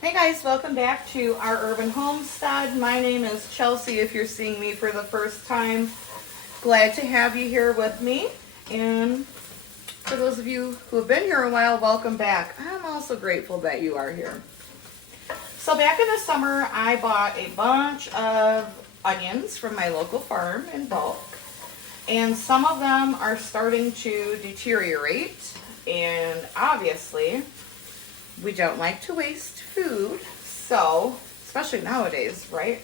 Hey guys, welcome back to our urban homestead. My name is Chelsea. If you're seeing me for the first time, glad to have you here with me. And for those of you who have been here a while, welcome back. I'm also grateful that you are here. So back in the summer, I bought a bunch of onions from my local farm in bulk. And some of them are starting to deteriorate. And obviously, we don't like to waste food, so, especially nowadays, right?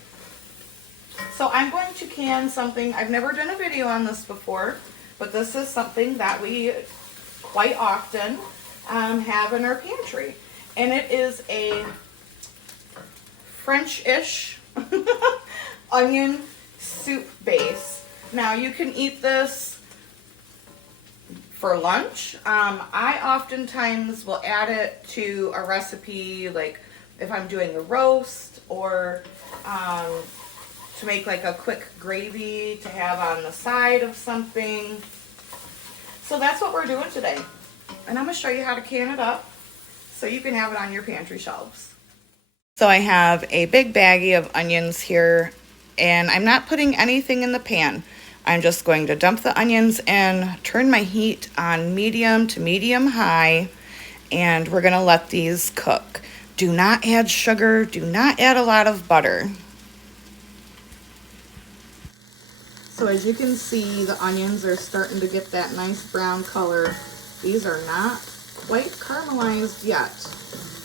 So I'm going to can something. I've never done a video on this before, but this is something that we quite often have in our pantry. And it is a French-ish onion soup base. Now you can eat this for lunch. I oftentimes will add it to a recipe, like if I'm doing a roast, or to make like a quick gravy to have on the side of something. So that's what we're doing today. And I'm going to show you how to can it up so you can have it on your pantry shelves. So I have a big baggie of onions here, and I'm not putting anything in the pan. I'm just going to dump the onions in, turn my heat on medium to medium high, and we're gonna let these cook. Do not add sugar, do not add a lot of butter. So as you can see, the onions are starting to get that nice brown color. These are not quite caramelized yet.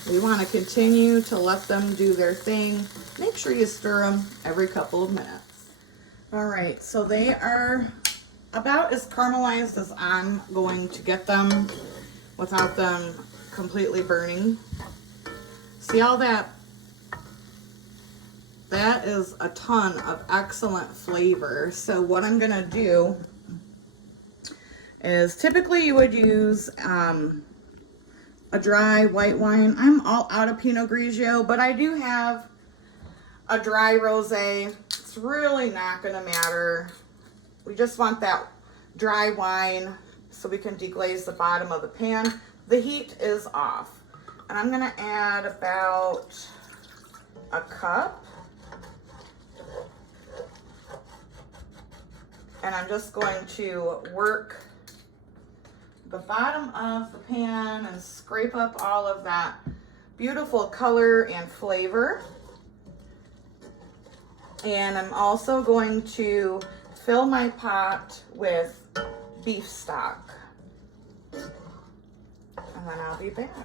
We wanna continue to let them do their thing. Make sure you stir them every couple of minutes. All right, so they are about as caramelized as I'm going to get them without them completely burning. See all that? That is a ton of excellent flavor. So what I'm gonna do is, typically you would use a dry white wine. I'm all out of Pinot Grigio, but I do have a dry rosé. It's really not gonna matter. We just want that dry wine so we can deglaze the bottom of the pan. The heat is off. And I'm gonna add about a cup. And I'm just going to work the bottom of the pan and scrape up all of that beautiful color and flavor. And I'm also going to fill my pot with beef stock. And then I'll be back.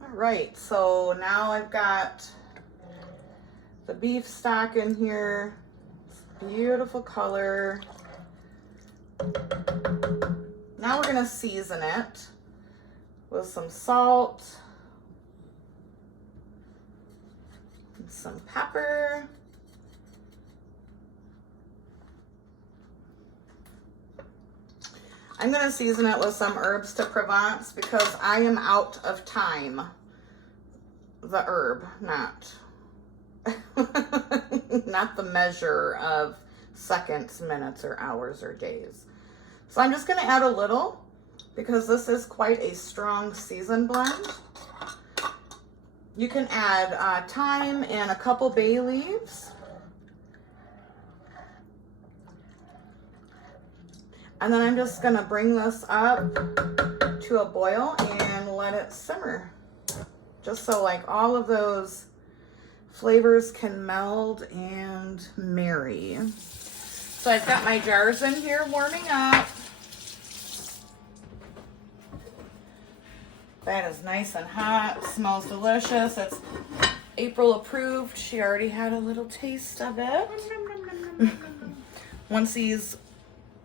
All right, so now I've got the beef stock in here. It's beautiful color. Now we're gonna season it with some salt, some pepper, I'm going to season it with some herbs de Provence because I am out of time. The herb, not not the measure of seconds, minutes, or hours, or days. So I'm just going to add a little because this is quite a strong seasoned blend. You can add thyme and a couple bay leaves. And then I'm just gonna bring this up to a boil and let it simmer. Just so like all of those flavors can meld and marry. So I've got my jars in here warming up. That is nice and hot, smells delicious. It's April approved. She already had a little taste of it. Once these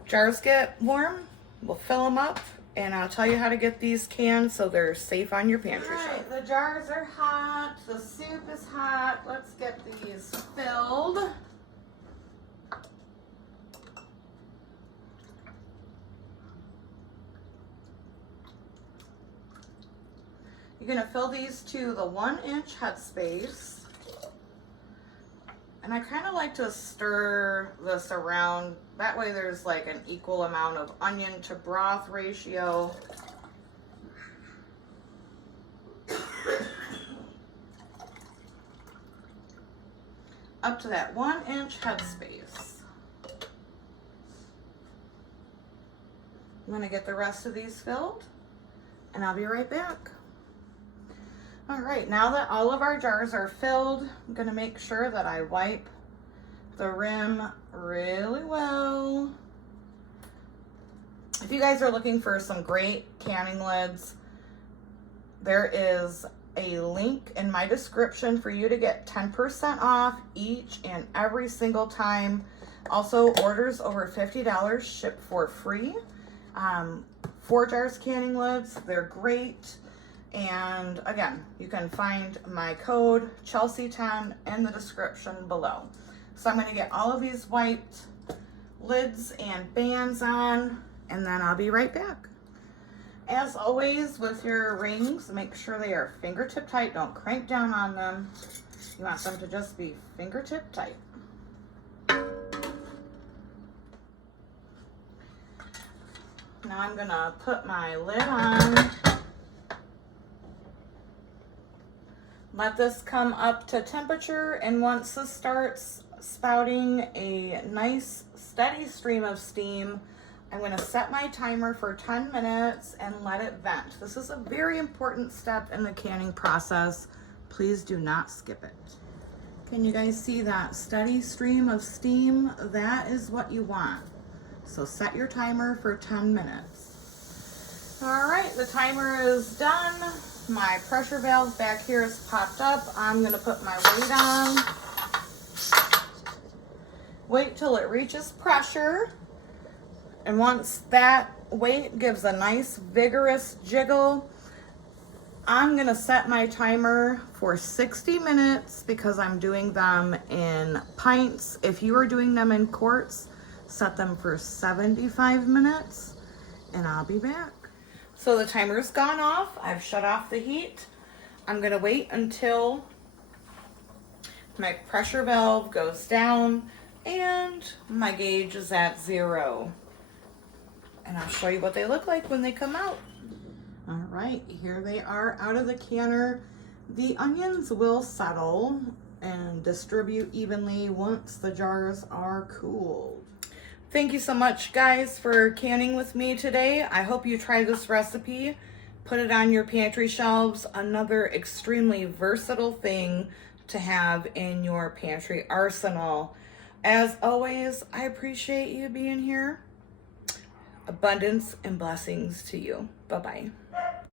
jars get warm, we'll fill them up and I'll tell you how to get these canned so they're safe on your pantry shelf. The jars are hot, the soup is hot. Let's get these filled. You're gonna fill these to the 1-inch headspace. And I kind of like to stir this around. That way there's like an equal amount of onion to broth ratio. up to that 1-inch headspace. I'm gonna get the rest of these filled and I'll be right back. All right, now that all of our jars are filled, I'm gonna make sure that I wipe the rim really well. If you guys are looking for some great canning lids, there is a link in my description for you to get 10% off each and every single time. Also, orders over $50 ship for free. 4 jars canning lids, they're great. And again, you can find my code Chelsea10 in the description below. So I'm going to get all of these wiped lids and bands on, and then I'll be right back. As always, with your rings, make sure they are fingertip tight. Don't crank down on them. You want them to just be fingertip tight. Now I'm gonna put my lid on. Let this come up to temperature, and once this starts spouting a nice steady stream of steam, I'm going to set my timer for 10 minutes and let it vent. This is a very important step in the canning process. Please do not skip it. Can you guys see that steady stream of steam? That is what you want. So set your timer for 10 minutes. All right, the timer is done. My pressure valve back here is popped up. I'm going to put my weight on. Wait till it reaches pressure. And once that weight gives a nice vigorous jiggle, I'm going to set my timer for 60 minutes because I'm doing them in pints. If you are doing them in quarts, set them for 75 minutes and I'll be back. So the timer's gone off. I've shut off the heat. I'm going to wait until my pressure valve goes down and my gauge is at 0. And I'll show you what they look like when they come out. All right, here they are out of the canner. The onions will settle and distribute evenly once the jars are cooled. Thank you so much, guys, for canning with me today. I hope you try this recipe. Put it on your pantry shelves. Another extremely versatile thing to have in your pantry arsenal. As always, I appreciate you being here. Abundance and blessings to you. Bye-bye.